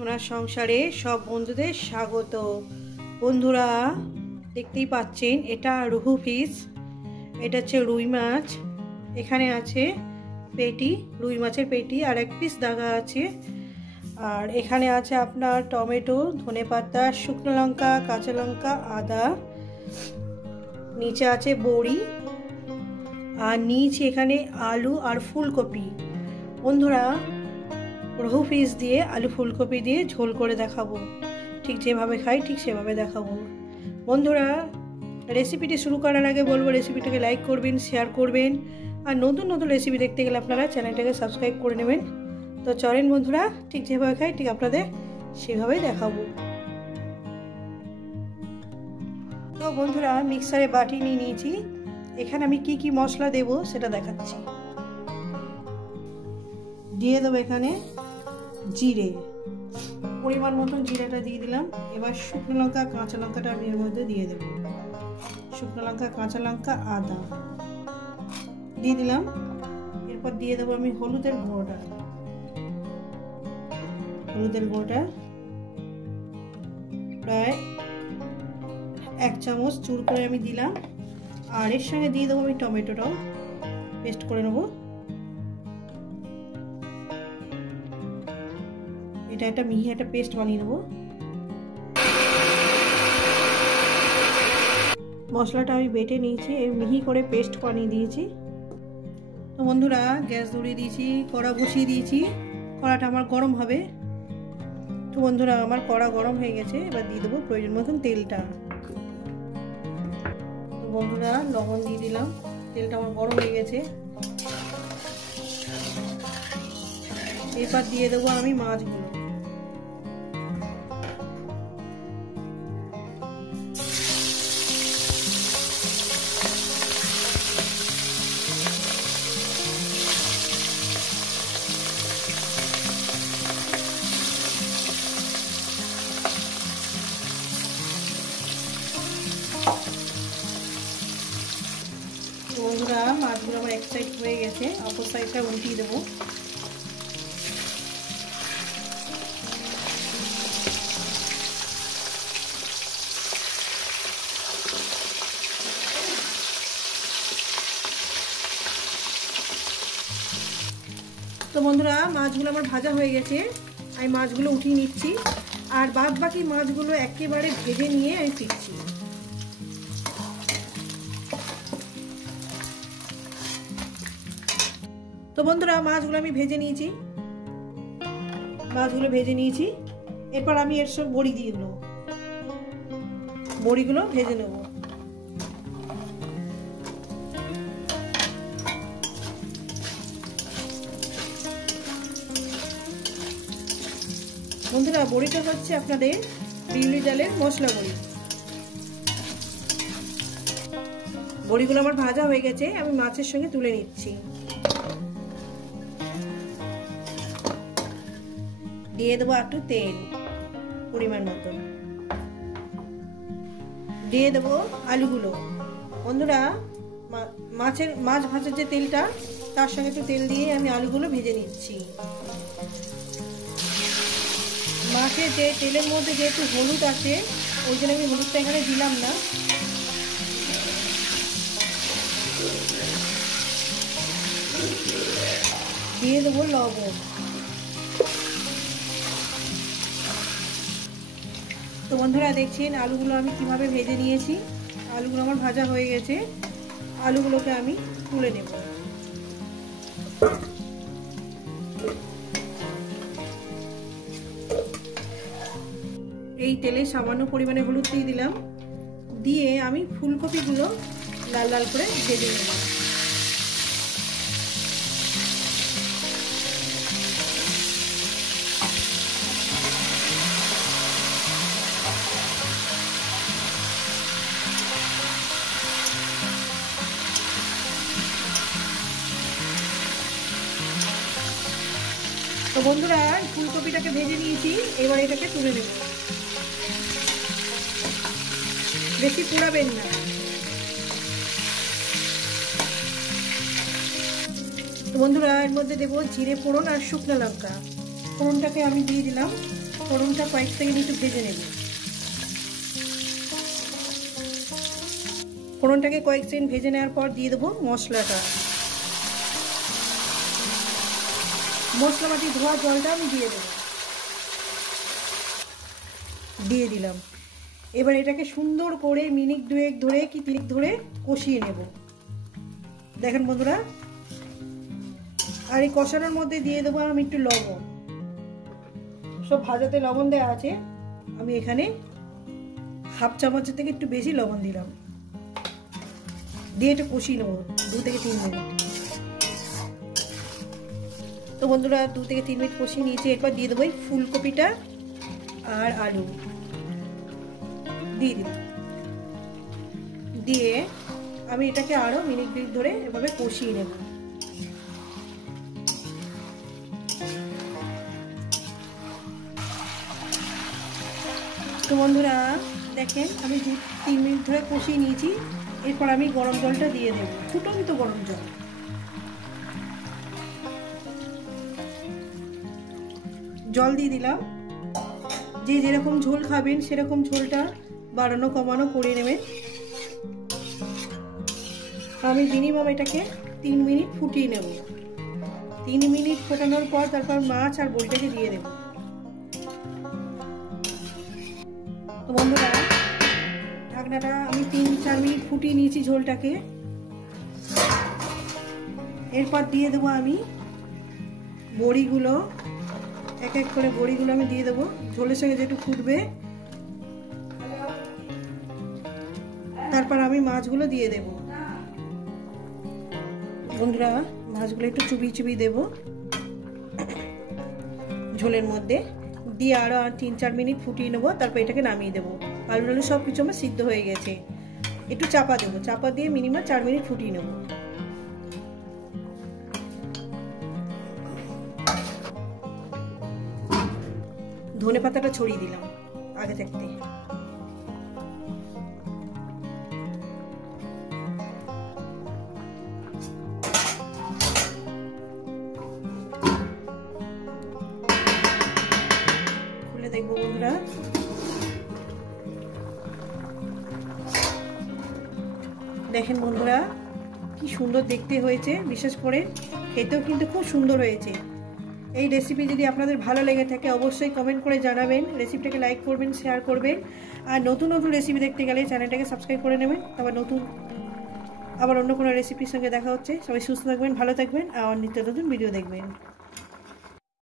সোনার সংসারে সব বন্ধুদের স্বাগত। বন্ধুরা দেখতেই পাচ্ছেন এটা রুহু ফিশ, এটা হচ্ছে রুই মাছ। এখানে আছে পেটি, রুই মাছের পেটি, আর এক পিস দাগা আছে। আর এখানে আছে আপনার টমেটো, ধনেপাতা, শুকনো লঙ্কা, কাঁচা লঙ্কা, আদা। নিচে আছে বড়ি, আর নিচে এখানে আলু আর ফুলকপি। বন্ধুরা রুহু ফিশ দিয়ে আলু ফুলকপি দিয়ে ঝোল করে দেখাবো, ঠিক যেভাবে খাই ঠিক সেভাবে দেখাবো। বন্ধুরা রেসিপিটি শুরু করার আগে বলবো রেসিপিটাকে লাইক করবেন, শেয়ার করবেন, আর নতুন নতুন রেসিপি দেখতে গেলে আপনারা চ্যানেলটাকে সাবস্ক্রাইব করে নেবেন। তো চলেন বন্ধুরা, ঠিক যেভাবে খাই ঠিক আপনাদের সেভাবেই দেখাবো। তো বন্ধুরা মিক্সারে বাটি নিয়ে নিয়েছি। এখানে আমি কি কি মশলা দেব সেটা দেখাচ্ছি। দিয়ে দেবো এখানে জিরে, পরিমাণ মতন জিরাটা দিয়ে দিলাম। এবার শুকনো লঙ্কা, কাঁচা লঙ্কাটা আমি এর মধ্যে দিয়ে দেবো। শুকনো লঙ্কা, কাঁচা লঙ্কা, আদা দিয়ে দিলাম। এরপর দিয়ে দেবো আমি হলুদের গুঁড়োটা। হলুদের গুঁড়োটা প্রায় 1 চামচ চুর করে আমি দিলাম। আর এর সঙ্গে দিয়ে দেবো আমি টমেটোটাও পেস্ট করে নেবো। এটা একটা মিহি একটা পেস্ট বানিয়ে নেবো। মশলাটা আমি বেটে নিয়েছি, মিহি করে পেস্ট বানিয়ে দিয়েছি। তো বন্ধুরা গ্যাস ধরিয়ে দিয়েছি, কড়া বসিয়ে দিয়েছি। কড়াটা আমার গরম হবে। তো বন্ধুরা আমার কড়া গরম হয়ে গেছে। এবার দিয়ে দেবো প্রয়োজন মতন তেলটা। তো বন্ধুরা লবণ দিয়ে দিলাম। তেলটা আমার গরম হয়ে গেছে। এরপর দিয়ে দেবো আমি মাছগুলো। বন্ধুরা মাছগুলো আমার এক সাইড হয়ে গেছে, অপর সাইডটা উল্টিয়ে দেবো। তো বন্ধুরা মাছগুলো আমার ভাজা হয়ে গেছে, আমি মাছগুলো উঠিয়ে নিচ্ছি। আর বাদ বাকি মাছগুলো একেবারে ভেজে নিয়ে আমি ফিরছি। তো বন্ধুরা মাছগুলো আমি ভেজে নিয়েছি। এরপর আমি এর সব বড়ি দিয়ে দেবো। বড়িগুলো ভেজে নেব। বন্ধুরা বড়িটা হচ্ছে আপনাদের বিউলি ডালের মশলা বড়ি। বড়িগুলো আমার ভাজা হয়ে গেছে, আমি মাছের সঙ্গে তুলে নিচ্ছি। দিয়ে দেবো একটু তেল পরিমাণ মতো। দিয়ে দেবো আলুগুলো। বন্ধুরা মাছ ভাজার যে তেলটা, তার সঙ্গে একটু তেল দিয়ে আমি আলুগুলো ভেজে নিচ্ছি। মাছের যে তেলের মধ্যে যেহেতু হলুদ আছে, ওই জন্য আমি হলুদটা এখানে দিলাম না। দিয়ে দেবো লবণ। তো বন্ধুরা দেখছেন আলুগুলো আমি কিভাবে ভেজে নিয়েছি। আলুগুলো আমার ভাজা হয়ে গেছে। আলুগুলোকে আমি তুলে নেব। এই তেলে সামান্য পরিমাণে হলুদ দিয়ে দিলাম। দিয়ে আমি ফুলকপিগুলো লাল লাল করে ভেজে নেব। তো বন্ধুরা ফুলকপিটাকে ভেজে নিয়েছি, এবার এটাকে তুলে নেব। বেশি পোড়াবেন না। তো বন্ধুরা এর মধ্যে দেবো জিরে ফোড়ন আর শুকনো লঙ্কা। ফোড়নটাকে আমি দিয়ে দিলাম। ফোড়নটা কয়েক সেকেন্ড একটু ভেজে নেব। ফোড়নটাকে কয়েক সেকেন্ড ভেজে নেওয়ার পর দিয়ে দেবো মশলাটা। মশলাপাতি ধোয়া জলটা আমি দিয়ে দেবো, দিয়ে দিলাম। এবার এটাকে সুন্দর করে মিনিট 2 ধরে কি 3 ধরে কষিয়ে নেব। দেখেন বন্ধুরা, আর এই কষানোর মধ্যে দিয়ে দেবো আমি একটু লবণ। সব ভাজাতে লবণ দেওয়া আছে, আমি এখানে হাফ চামচের থেকে একটু বেশি লবণ দিলাম, দিয়ে এটা কষিয়ে নেবো 2 থেকে 3 মিনিট। তো বন্ধুরা 2 থেকে 3 মিনিট কষিয়ে নিয়েছি। এরপর দিয়ে দেবো ফুলকপিটা আর আলু দিয়ে দিলাম, দিয়ে আমি এটাকে আরো মিনিট 2 ধরে এভাবে কষিয়ে নেব। তো বন্ধুরা দেখেন আমি 2-3 মিনিট ধরে কষিয়ে নিয়েছি। এরপর আমি গরম জলটা দিয়ে দেব, ফুটন্ত গরম জল। জল দিয়ে দিলাম। যে যেরকম ঝোল খাবেন সেরকম ঝোলটা বাড়ানো কমানো করে নেবেন। আমি মিনিমাম এটাকে 3 মিনিট ফুটিয়ে নেব। 3 মিনিট ফোটানোর পর তারপর মাছ আর বড়িটাকে দিয়ে দেব। তো বন্ধুরা ঢাকনাটা আমি 3-4 মিনিট ফুটিয়ে নিয়েছি ঝোলটাকে। এরপর দিয়ে দেবো আমি বড়িগুলো, এক এক করে বড়িগুলো আমি দিয়ে দেবো। ঝোলের সঙ্গে যেটু ফুটবে তারপর আমি মাছগুলো দিয়ে দেব। বন্ধুরা মাছগুলো একটু চুবিয়ে চুবিয়ে দেবো ঝোলের মধ্যে, দিয়ে আরো 3-4 মিনিট ফুটিয়ে নেবো। তারপর এটাকে নামিয়ে দেবো। আলু সব কিছু আমার সিদ্ধ হয়ে গেছে। একটু চাপা দেবো, চাপা দিয়ে মিনিমাম 4 মিনিট ফুটিয়ে নেবো। ধনে পাতাটা ছড়িয়ে দিলাম আগে থাকতে। খুলে দেখবো বন্ধুরা, দেখেন বন্ধুরা কি সুন্দর দেখতে হয়েছে, বিশেষ করে খেতেও কিন্তু খুব সুন্দর হয়েছে। এই রেসিপি যদি আপনাদের ভালো লেগে থাকে অবশ্যই কমেন্ট করে জানাবেন, রেসিপিটাকে লাইক করবেন, শেয়ার করবেন। আর নতুন নতুন রেসিপি দেখতে গেলে চ্যানেলটাকে সাবস্ক্রাইব করে নেবেন। আবার অন্য কোনো রেসিপির সঙ্গে দেখা হচ্ছে। সবাই সুস্থ থাকবেন, ভালো থাকবেন আর নিত্য নতুন ভিডিও দেখবেন।